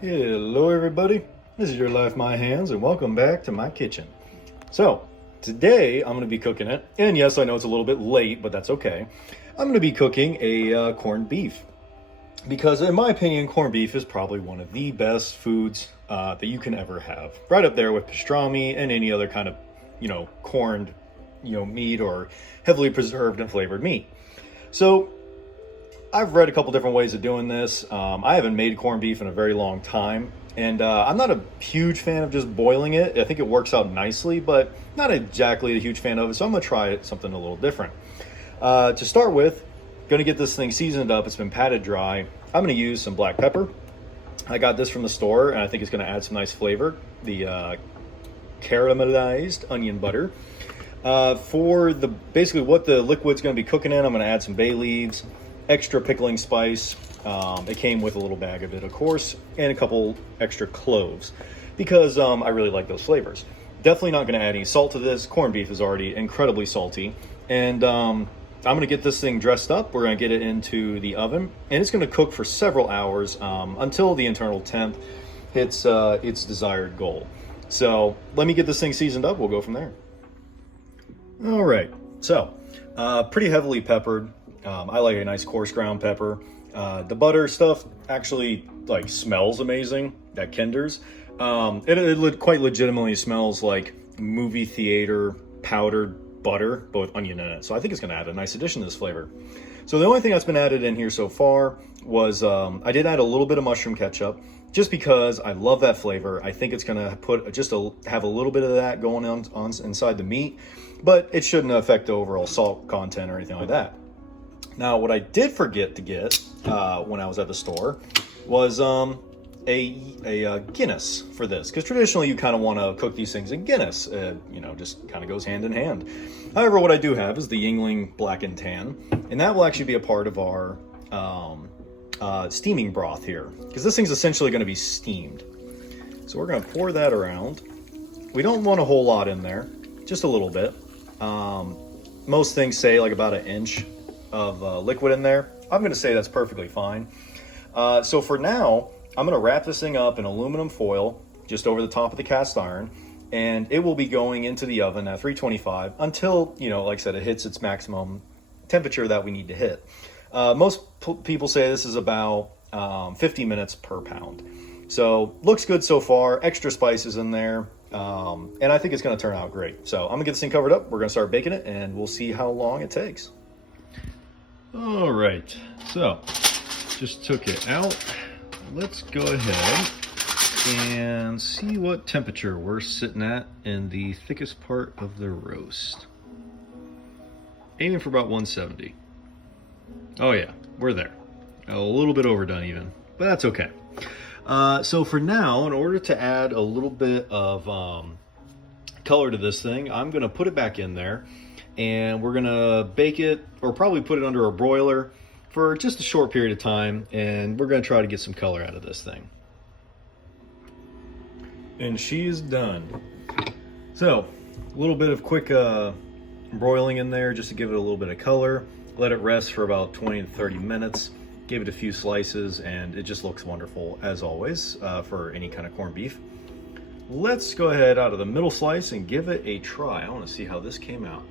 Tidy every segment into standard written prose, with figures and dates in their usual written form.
Hello everybody, this is Your Life, My Hands, and welcome back to my kitchen. So, today I'm going to be cooking it, and yes, I know it's a little bit late, but that's okay. I'm going to be cooking a corned beef, because in my opinion, corned beef is probably one of the best foods that you can ever have. Right up there with pastrami and any other kind of, corned, meat or heavily preserved and flavored meat. So, I've read a couple different ways of doing this. I haven't made corned beef in a very long time, and I'm not a huge fan of just boiling it. I think it works out nicely, but not exactly a huge fan of it, so I'm going to try something a little different. To start with, going to get this thing seasoned up. It's been patted dry. I'm going to use some black pepper. I got this from the store, and I think it's going to add some nice flavor. The caramelized onion butter. For basically what the liquid's going to be cooking in, I'm going to add some bay leaves, extra pickling spice. It came with a little bag of it, of course, and a couple extra cloves because I really like those flavors. Definitely not going to add any salt to this. Corned beef is already incredibly salty, and I'm going to get this thing dressed up. We're going to get it into the oven, and it's going to cook for several hours until the internal temp hits its desired goal. So let me get this thing seasoned up. We'll go from there. All right, so pretty heavily peppered. I like a nice coarse ground pepper. The butter stuff actually smells amazing. That Kinder's. It quite legitimately smells like movie theater powdered butter, but with onion in it. So I think it's going to add a nice addition to this flavor. So the only thing that's been added in here so far was I did add a little bit of mushroom ketchup, just because I love that flavor. I think it's going to have a little bit of that going on inside the meat, but it shouldn't affect the overall salt content or anything like that. Now, what I did forget to get when I was at the store was a Guinness for this, because traditionally you kind of want to cook these things in Guinness. Just kind of goes hand in hand. However, what I do have is the Yingling Black and Tan, and that will actually be a part of our steaming broth here, because this thing's essentially going to be steamed. So we're going to pour that around. We don't want a whole lot in there, just a little bit. Most things say like about an inch of liquid in there. I'm going to say that's perfectly fine. So for now, I'm going to wrap this thing up in aluminum foil just over the top of the cast iron, and it will be going into the oven at 325 until, like I said, it hits its maximum temperature that we need to hit. Most people say this is about 50 minutes per pound. So looks good so far. Extra spices in there. And I think it's going to turn out great. So I'm going to get this thing covered up. We're going to start baking it, and we'll see how long it takes. All right, so just took it out. Let's go ahead and see what temperature we're sitting at in the thickest part of the roast. Aiming for about 170. Oh yeah, we're there. A little bit overdone even, but that's okay. So for now, in order to add a little bit of color to this thing, I'm going to put it back in there, and we're going to bake it, or probably put it under a broiler for just a short period of time, and we're going to try to get some color out of this thing. And she is done. So a little bit of quick broiling in there just to give it a little bit of color. Let it rest for about 20 to 30 minutes. Give it a few slices, and it just looks wonderful as always for any kind of corned beef. Let's go ahead out of the middle slice and give it a try. I want to see how this came out.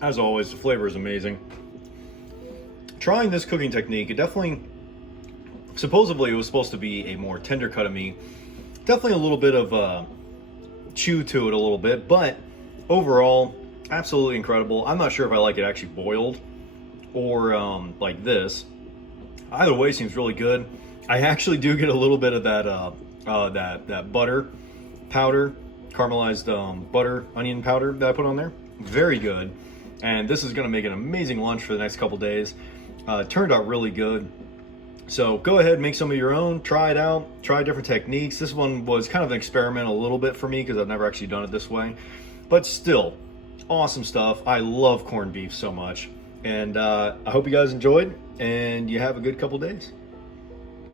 As always, the flavor is amazing. Trying this cooking technique, supposedly it was supposed to be a more tender cut of meat. Definitely a little bit of chew to it a little bit, but overall, absolutely incredible. I'm not sure if I like it actually boiled or like this. Either way, seems really good. I actually do get a little bit of that butter powder, caramelized butter onion powder that I put on there. Very good. And this is going to make an amazing lunch for the next couple days. Turned out really good. So go ahead, make some of your own, try it out, try different techniques. This one was kind of an experiment a little bit for me because I've never actually done it this way. But still, awesome stuff. I love corned beef so much. And I hope you guys enjoyed, and you have a good couple days.